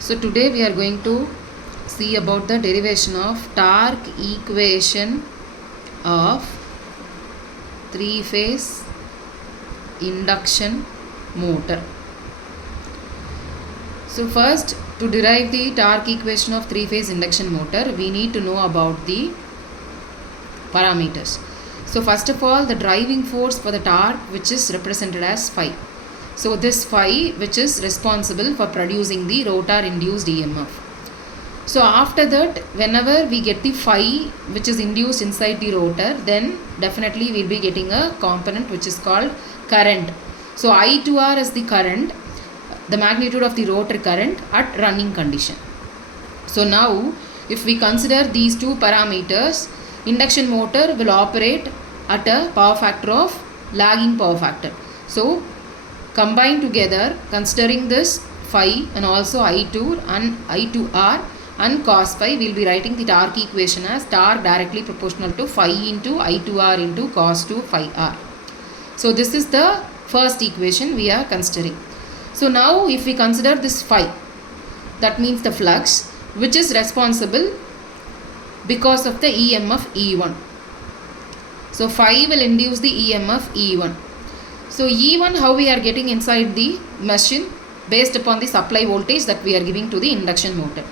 So today we are going to see about the derivation of torque equation of three-phase induction motor. So first, to derive the torque equation of three-phase induction motor, we need to know about the parameters. So first of all, the driving force for the torque, which is represented as phi. So this phi, which is responsible for producing the rotor induced EMF. So after that, whenever we get the phi which is induced inside the rotor, then definitely we will be getting a component which is called current. So I2R is the current, the magnitude of the rotor current at running condition. So now if we consider these two parameters, induction motor will operate at a power factor of lagging power factor. So combined together, considering this phi and also I2 and I2R and cos phi, we will be writing the torque equation as torque directly proportional to phi into I2R into cos 2 phi R. So this is the first equation we are considering. So now if we consider this phi, that means the flux which is responsible because of the EMF E1. So phi will induce the EMF E1. So E1 how we are getting inside the machine based upon the supply voltage that we are giving to the induction motor.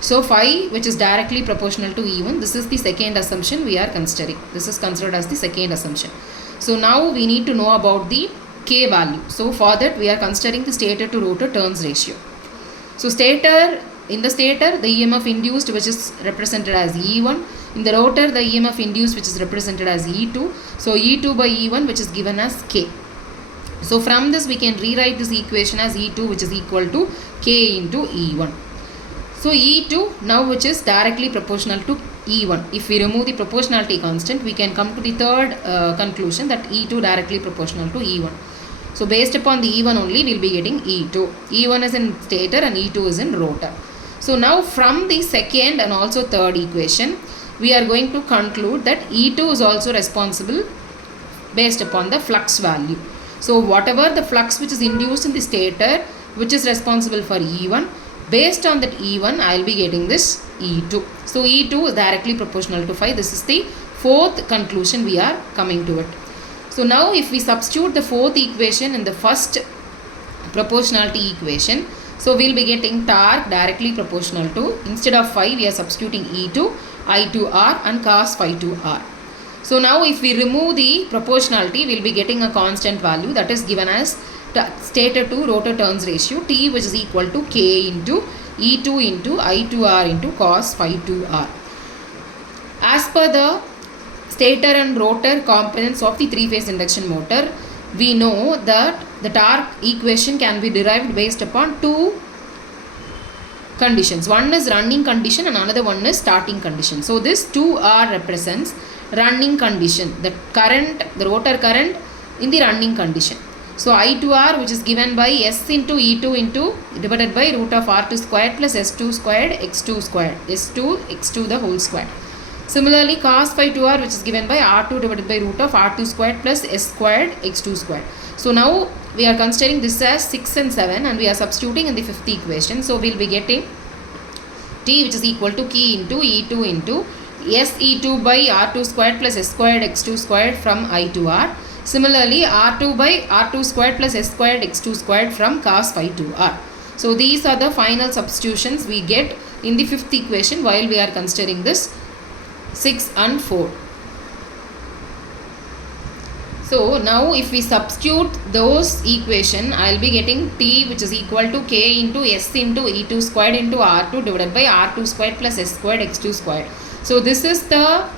So phi which is directly proportional to E1, this is the second assumption we are considering. This is considered as the second assumption. So now we need to know about the K value. So for that we are considering the stator to rotor turns ratio. So in the stator the EMF induced which is represented as E1. In the rotor the EMF induced which is represented as E2. So E2 by E1 which is given as K. So from this we can rewrite this equation as E2 which is equal to K into E1. So E2 now which is directly proportional to E1. If we remove the proportionality constant, we can come to the third conclusion that E2 directly proportional to E1. So based upon the E1 only we will be getting E2. E1 is in stator and E2 is in rotor. So now from the second and also third equation, we are going to conclude that E2 is also responsible based upon the flux value. So whatever the flux which is induced in the stator which is responsible for E1, based on that E1 I will be getting this E2. So E2 is directly proportional to phi. This is the fourth conclusion we are coming to it. So now if we substitute the fourth equation in the first proportionality equation, so we will be getting torque directly proportional to, instead of phi we are substituting E2, I2R and cos phi 2R. So now if we remove the proportionality, we will be getting a constant value that is given as stator to rotor turns ratio T which is equal to K into E2 into I2R into cos phi 2R. As per the stator and rotor components of the three-phase induction motor, we know that the torque equation can be derived based upon two conditions. One is running condition and another one is starting condition. So this 2R represents running condition, the current, the rotor current in the running condition. So I2R which is given by S into E2 into divided by root of R2 squared plus S2 squared X2 squared, S2 X2 the whole square. Similarly cos phi 2R which is given by R2 divided by root of R2 squared plus S squared X2 squared. So now we are considering this as 6 and 7 and we are substituting in the fifth equation. So we will be getting T which is equal to K into E2 into S E2 by R2 squared plus S squared X2 squared from I2R. Similarly, R2 by R2 squared plus S squared X2 squared from cos phi 2R. So these are the final substitutions we get in the fifth equation while we are considering this 6 and 4. So now if we substitute those equation, I will be getting T which is equal to K into S into E2 squared into R2 divided by R2 squared plus S squared X2 squared. So this is the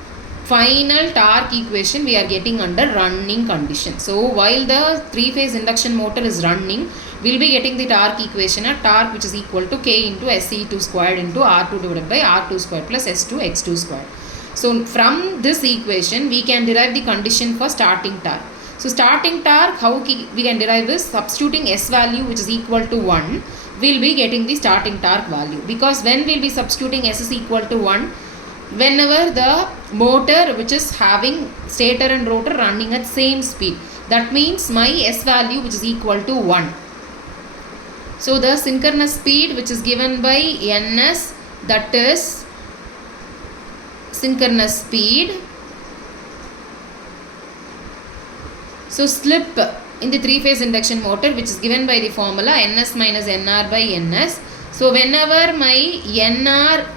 final torque equation we are getting under running condition. So while the three-phase induction motor is running, we will be getting the torque equation at torque which is equal to K into SE2 squared into R2 divided by R2 squared plus S2 X2 squared. So from this equation we can derive the condition for starting torque. So starting torque, how we can derive is substituting S value which is equal to 1, we will be getting the starting torque value, because when we will be substituting S is equal to 1, whenever the motor which is having stator and rotor running at same speed, that means my S value which is equal to 1. So the synchronous speed which is given by ns, that is synchronous speed. So slip in the three-phase induction motor which is given by the formula ns minus nr by ns. So whenever my nr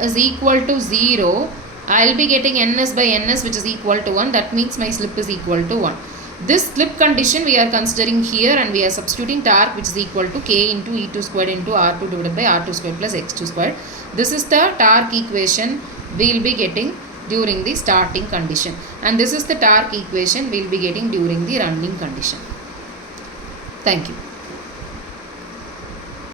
is equal to 0, I will be getting ns by ns which is equal to 1. That means my slip is equal to 1. This slip condition we are considering here, and we are substituting torque which is equal to k into E2 squared into R2 divided by R2 squared plus X2 squared. This is the torque equation we will be getting during the starting condition, and this is the torque equation we will be getting during the running condition. Thank you.